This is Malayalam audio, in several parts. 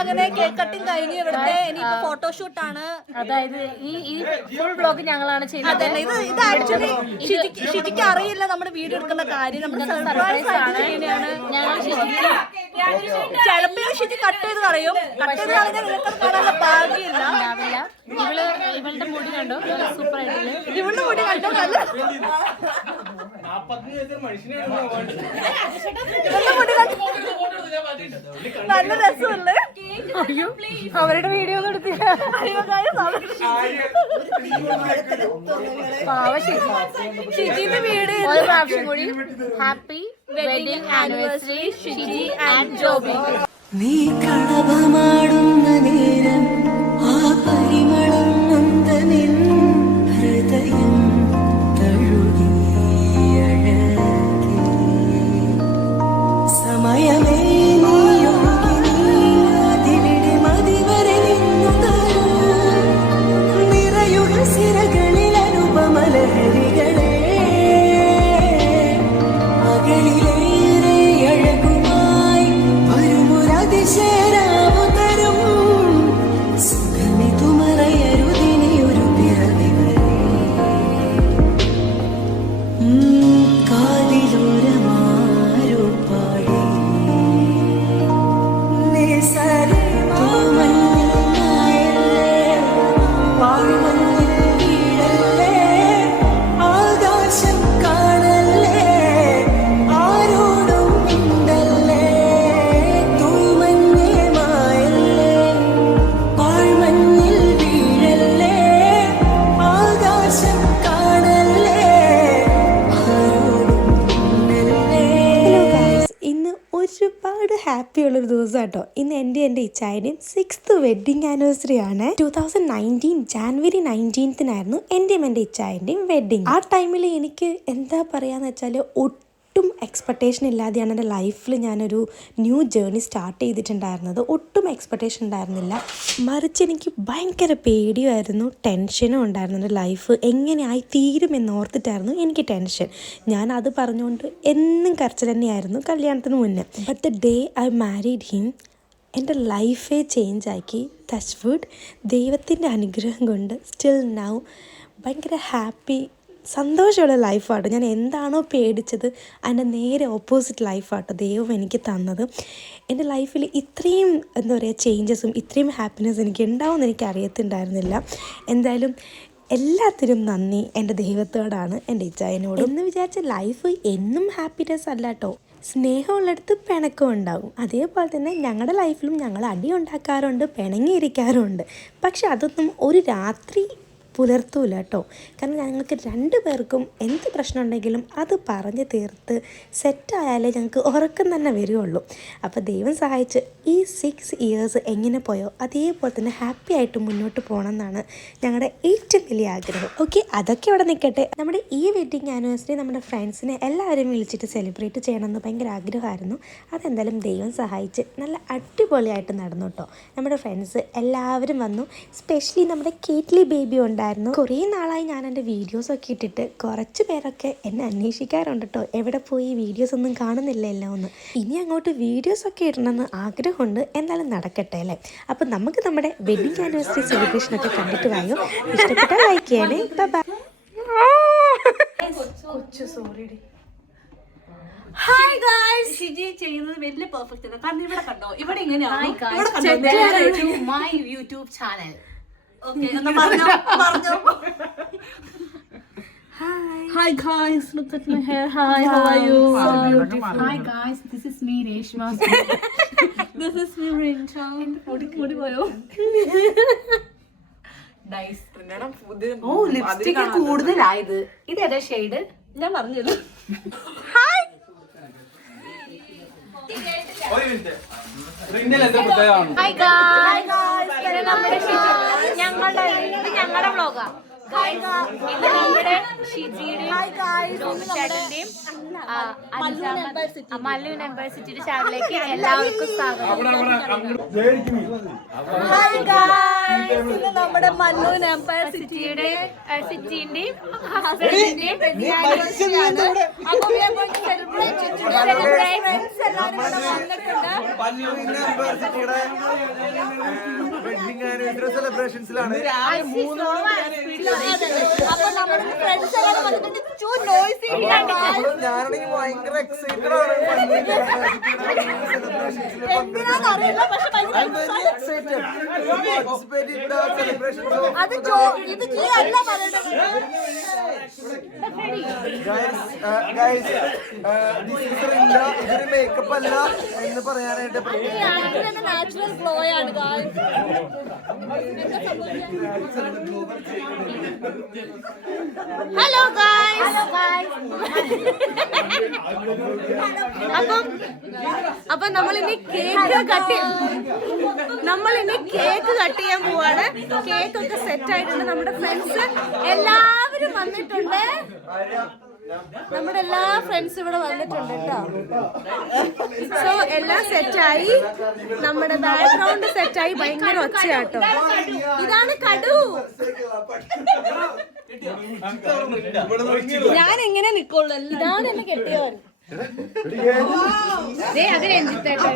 അങ്ങനെ കേക്ക് കട്ടിങ് കഴിഞ്ഞു. ഇവിടുത്തെ ഇനിയിപ്പോ ഫോട്ടോഷൂട്ടാണ്. അതായത് ഈ ഫുൾ വ്ലോഗ് ഞങ്ങളാണ് ചെയ്യുന്നത്. ഇത് ആക്ച്വലി ഷിജിക്ക് അറിയില്ല നമ്മുടെ വീഡിയോ എടുക്കുന്ന കാര്യം. നമ്മുടെ സർപ്രൈസ് ആണ്. ഞങ്ങൾ ചിലപ്പോ ഷിജി കട്ട് ചെയ്ത് കളയും. കട്ട് ചെയ്ത് കളഞ്ഞാൽ നിങ്ങൾക്ക് കാണാനുള്ള ഭാഗ്യമില്ല. ഇവളുടെ മുടി കണ്ടോ, സൂപ്പർ ആയിട്ടില്ല. ഇവളുടെ മുടി കണ്ടോ, നല്ല രസമല്ലേ? അയ്യോ, അവരുടെ വീഡിയോ ഒന്നും എടുത്തില്ല. ഷിജിന്റെ വീഡിയോ ഒരു പ്രാവശ്യം കൂടി happy wedding anniversary Shiji and Joby. നീ കളഭമാടുന്ന നേരം ആ പരിമളം നന്ദനിൻ ഹൃദയം തഴുകി അഴകി സമയമേ നീയൊഴുകി നീതിവിടെ മതിവരെ നിന്നുതരൂ നിറയുക സിരകളിൽ അനുപമലഹരികളെ അകലിലേറെ അഴകുമായി വരുമൊരതിശയരാവു തരും സുഖമിതു മറയരുതിനി ഒരു പിറവികളെ കാതിലൂരമാരോ പാടി വാഴുമഞ്ഞിൽ വീടല്ലേ ആകാശം കാണല്ലേ ആരോടും മിണ്ടല്ലേ തൂമഞ്ഞേ മായല്ലേ വാഴുമഞ്ഞിൽ വീഴല്ലേ ആകാശം കാണല്ലേ ആരോടും മിണ്ടല്ലേ. ഇന്ന് ഒരുപാട് ഹാപ്പി ഉള്ളൊരു ദിവസം കേട്ടോ. ഇന്ന് എൻ്റെ ഇച്ചായുടെയും 6th വെഡ്ഡിങ് ആനിവേഴ്സറി ആണ്. 2019 ജാനുവരി 19th എൻ്റെയും എൻ്റെ ഇച്ചായൻ്റെയും വെഡ്ഡിങ്. ആ ടൈമിൽ എനിക്ക് എന്താ പറയാന്ന് വെച്ചാൽ ഒട്ടും എക്സ്പെക്റ്റേഷൻ ഇല്ലാതെയാണ് എൻ്റെ ലൈഫിൽ ഞാനൊരു ന്യൂ ജേർണി സ്റ്റാർട്ട് ചെയ്തിട്ടുണ്ടായിരുന്നത്. ഒട്ടും എക്സ്പെക്റ്റേഷൻ ഉണ്ടായിരുന്നില്ല. മറിച്ച് എനിക്ക് ഭയങ്കര പേടിയായിരുന്നു, ടെൻഷനും ഉണ്ടായിരുന്നു. എൻ്റെ ലൈഫ് എങ്ങനെയായി തീരുമെന്നോർത്തിട്ടായിരുന്നു എനിക്ക് ടെൻഷൻ. ഞാൻ അത് പറഞ്ഞുകൊണ്ട് എന്നും കരച്ചിൽ തന്നെയായിരുന്നു കല്യാണത്തിന് മുന്നേ. But the day I married him എൻ്റെ ലൈഫേ ചേഞ്ച് ആക്കി. ടച്ച് വുഡ്, ദൈവത്തിൻ്റെ അനുഗ്രഹം കൊണ്ട് സ്റ്റിൽ നൗ ഭയങ്കര ഹാപ്പി സന്തോഷമുള്ള ലൈഫാട്ടോ. ഞാൻ എന്താണോ പേടിച്ചത് അതിൻ്റെ നേരെ ഓപ്പോസിറ്റ് ലൈഫാട്ടോ ദൈവം എനിക്ക് തന്നത്. എൻ്റെ ലൈഫിൽ ഇത്രയും എന്താ പറയുക ചേഞ്ചസും ഇത്രയും ഹാപ്പിനെസ് എനിക്ക് ഉണ്ടാവുമെന്ന് എനിക്ക് അറിയത്തുണ്ടായിരുന്നില്ല. എന്തായാലും എല്ലാത്തിനും നന്ദി എൻ്റെ ദൈവത്തോടാണ്, എൻ്റെ ഇച്ചായനോട്. എന്ന് വിചാരിച്ച ലൈഫ് എന്നും ഹാപ്പിനെസ് അല്ല കേട്ടോ. സ്നേഹമുള്ളിടത്ത് പിണക്കം ഉണ്ടാകും. അതേപോലെ തന്നെ ഞങ്ങളുടെ ലൈഫിലും ഞങ്ങൾ അടി ഉണ്ടാക്കാറുണ്ട്, പിണങ്ങിയിരിക്കാറുണ്ട്. പക്ഷെ അതൊന്നും ഒരു രാത്രി പുലർത്തൂല കേട്ടോ. കാരണം ഞങ്ങൾക്ക് 2 പേർക്കും എന്ത് പ്രശ്നം ഉണ്ടെങ്കിലും അത് പറഞ്ഞ് തീർത്ത് സെറ്റായാലേ ഞങ്ങൾക്ക് ഉറക്കം തന്നെ വരികയുള്ളൂ. അപ്പോൾ ദൈവം സഹായിച്ച് ഈ 6 ഇയേഴ്സ് എങ്ങനെ പോയോ അതേപോലെ തന്നെ ഹാപ്പി ആയിട്ട് മുന്നോട്ട് പോകണം എന്നാണ് ഞങ്ങളുടെ ഏറ്റവും വലിയ ആഗ്രഹം. ഓക്കെ, അതൊക്കെ അവിടെ നിൽക്കട്ടെ. നമ്മുടെ ഈ വെഡ്ഡിങ് ആനിവേഴ്സറി നമ്മുടെ ഫ്രണ്ട്സിനെ എല്ലാവരും വിളിച്ചിട്ട് സെലിബ്രേറ്റ് ചെയ്യണമെന്ന് ഭയങ്കര ആഗ്രഹമായിരുന്നു. അതെന്തായാലും ദൈവം സഹായിച്ച് നല്ല അടിപൊളിയായിട്ട് നടന്നു കേട്ടോ. നമ്മുടെ ഫ്രണ്ട്സ് എല്ലാവരും വന്നു. സ്പെഷ്യലി നമ്മുടെ കേറ്റ്ലി ബേബി ഉണ്ടായിരുന്നു. കുറേ നാളായി ഞാൻ എൻ്റെ വീഡിയോസൊക്കെ ഇട്ടിട്ട് കുറച്ച് പേരൊക്കെ എന്നെ അന്വേഷിക്കാറുണ്ട് കേട്ടോ, എവിടെ പോയി വീഡിയോസ് ഒന്നും കാണുന്നില്ലല്ലോ എന്ന്. ഇനി അങ്ങോട്ട് വീഡിയോസൊക്കെ ഇടണമെന്ന് ആഗ്രഹമുണ്ട്. എന്തായാലും നടക്കട്ടെ അല്ലേ. അപ്പം നമുക്ക് നമ്മുടെ വെഡ്ഡിങ് ആനിവേഴ്സറി സെലിബ്രേഷനൊക്കെ കണ്ടിട്ട് വായോ. ഇഷ്ടപ്പെട്ടാൽ ലൈക്ക് ചെയ്യണേ. ബൈ. ഹായ് ഗായ്സ്, ഷിജി ചെയ്യുന്നത് വലിയ പെർഫെക്റ്റ് ആണ്. കാരണം ഇവിടെ കണ്ടോ, ഇവിടെ ഇങ്ങനെയാണ്. My YouTube channel. Okay, എന്നാ പറഞ്ഞോ. Hi guys, look at my hair. Hi, how are you? So beautiful. Hi guys, this is me Reshma. This is me Rincha. മുടി പോയോ? Nice. ഓ, ലിപ്സ്റ്റിക് കൂടുതലായത്. ഇതേതാ ഷെയ്ഡ്? ഞാൻ പറഞ്ഞല്ലോ. ഹായ് ഗായ്സ്, ഞങ്ങളുടെ വ്ളോഗാ. ഇത് നമ്മുടെ ഷിജിയുടെയും ചേട്ടന്റെയും മല്ലു യൂണിവേഴ്സിറ്റിയുടെ ചാനലിലേക്ക് എല്ലാവർക്കും സ്വാഗതം. നമ്മുടെ മല്ലു യൂണിവേഴ്സിറ്റിയുടെ സിറ്റിന്റെയും ഹസ്ബൻഡിന്റെയും സെലിബ്രേഷൻസിലാണ് ഞാനാണെങ്കിൽ ഭയങ്കര എക്സൈറ്റഡ് ആണ്. ഇതൊരു മേക്കപ്പ് അല്ല എന്ന് പറയാനായിട്ട് നാച്ചുറൽ ഗ്ലോ ആണ്. Hello guys. അപ്പം നമ്മളിനി കേക്ക് കട്ട് ചെയ്യാൻ പോവാണ്. കേക്ക് ഒക്കെ സെറ്റ് ആയിട്ടുണ്ട്. നമ്മുടെ ഫ്രണ്ട്സ് എല്ലാവരും വന്നിട്ടുണ്ട്. നമ്മുടെ എല്ലാ ഫ്രണ്ട്സും ഇവിടെ വന്നിട്ടുണ്ട് കേട്ടോ. സോ എല്ലാം സെറ്റായി. നമ്മുടെ ബാക്ക്ഗ്രൗണ്ട് സെറ്റായി. ഭയങ്കര ഒച്ചയാട്ടോ. ഇതാണ് കടു. ഞാൻ എങ്ങനെ നിക്കുള്ളൂ? ഇതാണ് എന്നെ കെട്ടിയവൻ. അത് രഞ്ജിത്തേട്ടോ.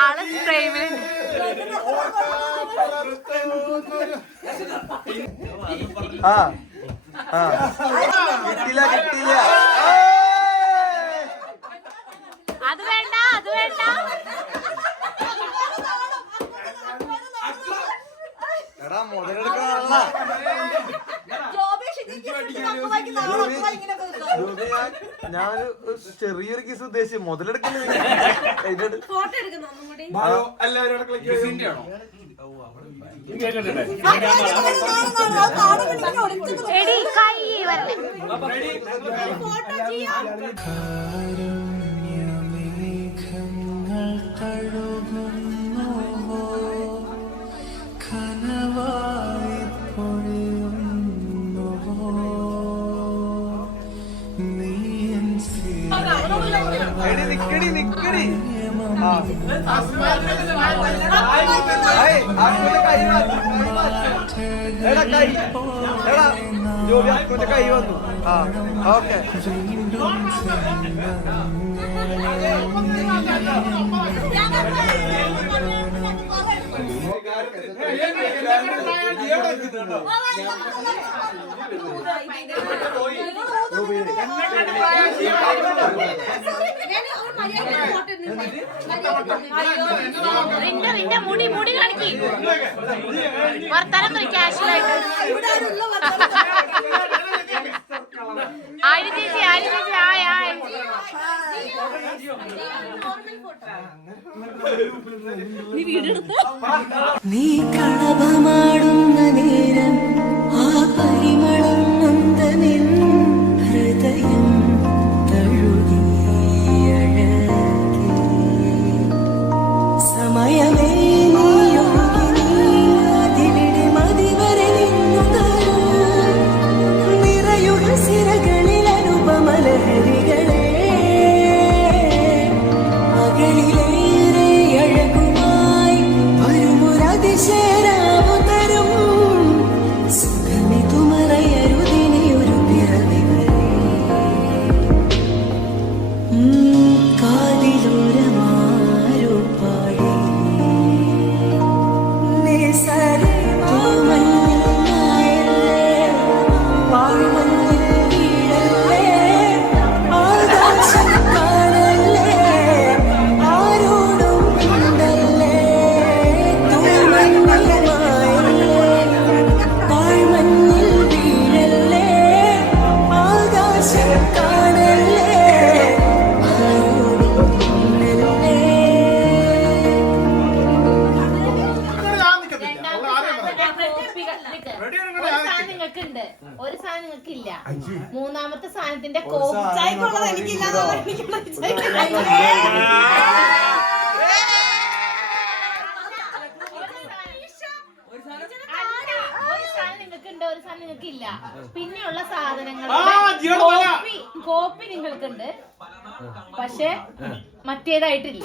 ആള് ഫ്രെയിമിൽ കിട്ടില്ല കിട്ടില്ല. അത് വേണ്ട, അത് വേണ്ട. എടാ മുതലെടുക്കാനുള്ള ഞാൻ ചെറിയൊരു കിസ് ഉദ്ദേശിച്ചു. മുതലെടുക്കല് ഫോട്ടോ എടുക്കുന്നു ഒന്നും കൂടി. എടി കൈ വരട്ടെ. ഫോട്ടോ ചെയ്യാം. നിക്കടി നിക്കടി. കൈ വന്നു. ആ ഓക്കെ. നിന്റെ മുടി മുടി കാണിക്ക്. വർത്തനം ക്യാഷ്വലായിട്ട്. ആയിരം ചേച്ചി ആയിരം ചേച്ചി ആയ നീ കളഭമാടുന്ന നേരം ആ പരിമളം നന്ദനിൻ ഹൃദയം തഴുകിയഴകി സമയമേ നീയൊഴുകിവിടെ മതിവരെ നിന്നു നിറയുക സിരകളിൽ അനുപമലഹരികളെ അകലിലേറെ അഴകുമായി വരുമുരതിശേരാവു തരും നിങ്ങൾക്കില്ല. മൂന്നാമത്തെ സാധനത്തിന്റെ നിങ്ങൾക്കുണ്ട്, ഒരു സാധനം നിങ്ങൾക്കില്ല. പിന്നെയുള്ള സാധനങ്ങളുടെ കോപ്പി നിങ്ങൾക്കുണ്ട്, പക്ഷെ മറ്റേതായിട്ടില്ല.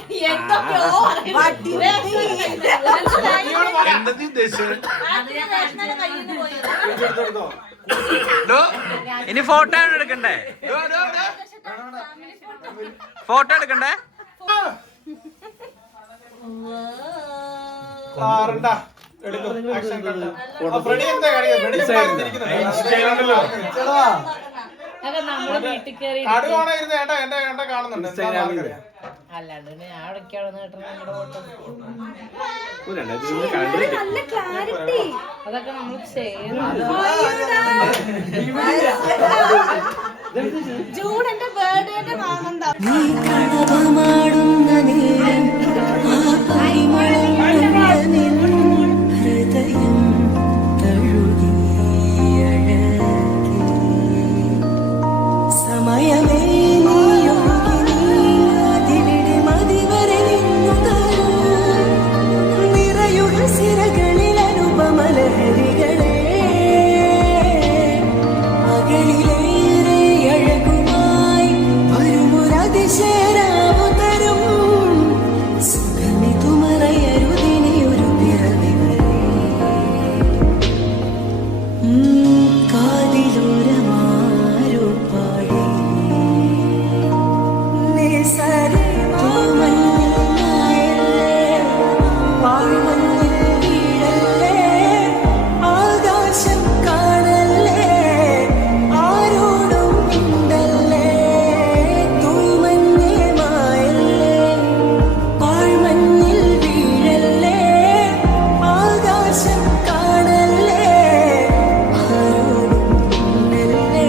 ഇനി ഫോട്ടോ എടുക്കണ്ടേ? ഫോട്ടോ എടുക്കണ്ടേ? നമ്മള് വീട്ടിൽ കയറി അല്ലാണ്ട് പിന്നെ ഞാൻ ഇടയ്ക്കാണെന്ന് കേട്ടോ നമ്മുടെ അതൊക്കെ നമ്മൾ ചെയ്യുന്നത്. ജൂൺ എന്റെ ബർത്ത്ഡേന്റെ വാങ്ങണ്ട. നീ കടവമാടുന്ന നേരം ആ പരിമളം നിൻ ഹൃദയം തഴുകി അഴകി. സമയമേ നീയൊഴുകി അതിവിടെ മതിവരെ നിന്നു തരൂ. നിറയുക സിരകളിൽ അനുപമലഹരികളെ. അകലിലേറെ അഴകുമായി വരുമൊരതിശയരാവു തരും. സുഖമിതു മറയരുതിനി ഒരു പിറവി വരെ. കാതിലോരമാരോ പാടി നിസരെ മഞ്ഞിൽ നായല്ലേ. വാഴ്മഞ്ഞിൽ വീഴല്ലേ. ആകാശം കാണല്ലേ. ആരോടും മിണ്ടല്ലേ. തൂമഞ്ഞിൽ മായല്ലേ. വാഴ്മഞ്ഞിൽ വീഴല്ലേ. ആകാശം കാണല്ലേ. ആരോടും മിണ്ടല്ലേ.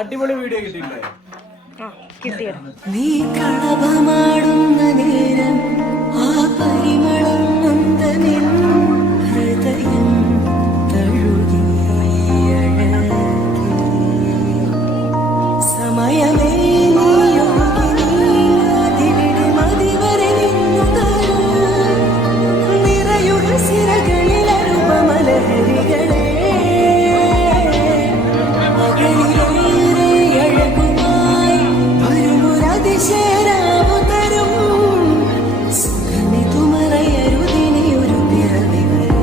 അടിപൊളി വീഡിയോ കിട്ടിയില്ലേ? നീ കളഭമാടുന്ന നേരം ആ പരിമളം നൊന്ത നിൻ ഹൃദയം തഴുകി അഴകി. സമയമേ നീയൊഴുകി അതിവിടെ മതിവരെ നിന്നു തരൂ. നിറയുക സിരകളിൽ അനുപമലഹരികളെ. അകലിലേറെ അഴകുമായി വരുമൊരതിശയരാവു തരും. സുഖമിതു മറയരുതിനി ഒരു പിറവി വരെ.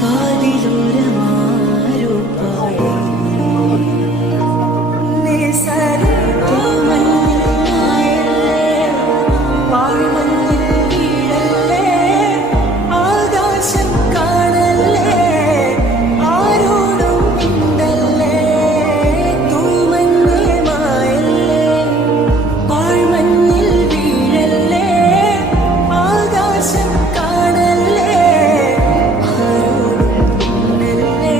കാതിലോരമാരോ പാടി നിസരെ മഞ്ഞിൽ നായല്ലേ. വാഴ്മഞ്ഞിൽ വീഴല്ലേ. ആകാശം കാണല്ലേ. ആരോടും മിണ്ടല്ലേ. തൂമഞ്ഞിൽ മായല്ലേ. വാഴ്മഞ്ഞിൽ വീഴല്ലേ. ആകാശം കാണല്ലേ. ആരോടും മിണ്ടല്ലേ.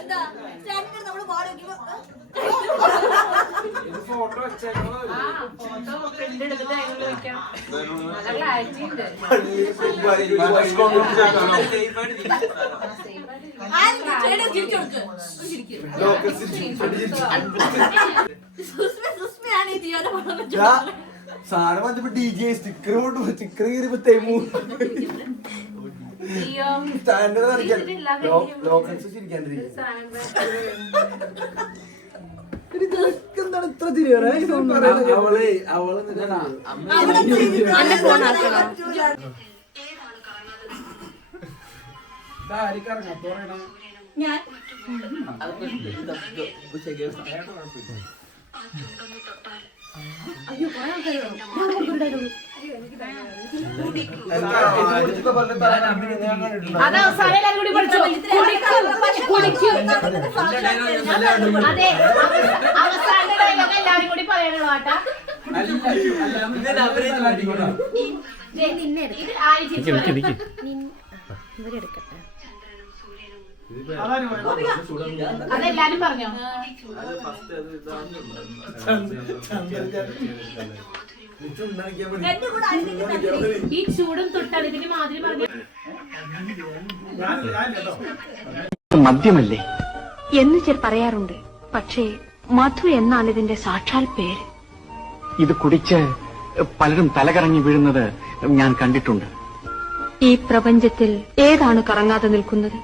എന്താ നമ്മള് പാടി ഫോട്ടോ സാധനം വന്നപ്പോ DJ സ്റ്റിക്കർ കൊണ്ട് സ്റ്റിക്കർ കയറിയപ്പോ തെമു സ്റ്റാൻഡേർഡ് കാണിക്കാൻ ലോക്കൽസ് ചിരിക്കാണ്ടിരിക്കും. എന്താണ് ഇത്ര തിരിയറേ? അവള് ഞാൻ അയ്യോ കുറെ ആൾക്കാരുണ്ടോ? അത് അവസാനം എല്ലാവരും കൂടി പഠിച്ചു. അതെ, അവസാന ഡയലോഗ് എല്ലാവരും കൂടി പറയാനുള്ളൂ ആട്ടാ. ഇത് ആര് ചിരിച്ചു? അതെല്ലാരും പറഞ്ഞോ? ഈ ചൂടും തൊട്ടടുപ്പിന് മാതിരി പറഞ്ഞു. മദ്യമല്ലേ എന്ന് ചിലർ പറയാറുണ്ട്. പക്ഷേ മധു എന്നാണ് ഇതിന്റെ സാക്ഷാൽ പേര്. ഇത് കുടിച്ച് പലരും തലകറങ്ങി വീഴുന്നത് ഞാൻ കണ്ടിട്ടുണ്ട്. ഈ പ്രപഞ്ചത്തിൽ ഏതാണ് കറങ്ങാതെ നിൽക്കുന്നത്?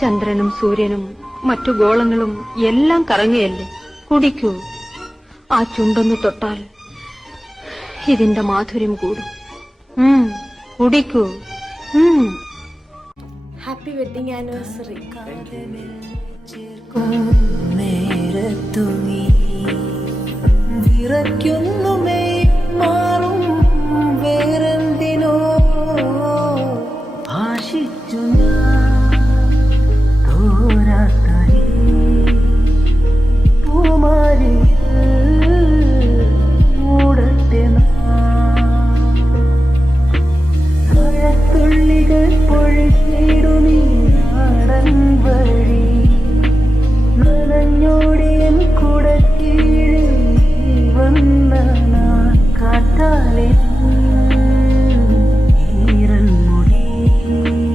ചന്ദ്രനും സൂര്യനും മറ്റു ഗോളങ്ങളും എല്ലാം കറങ്ങുകയല്ലേ. കുടിക്കൂ. ആ ചുണ്ടൊന്നു തൊട്ടാൽ ഇതിന്റെ മാധുര്യം കൂടും. കുടിക്കൂ. Happy wedding anniversary. നേരത്തുമീ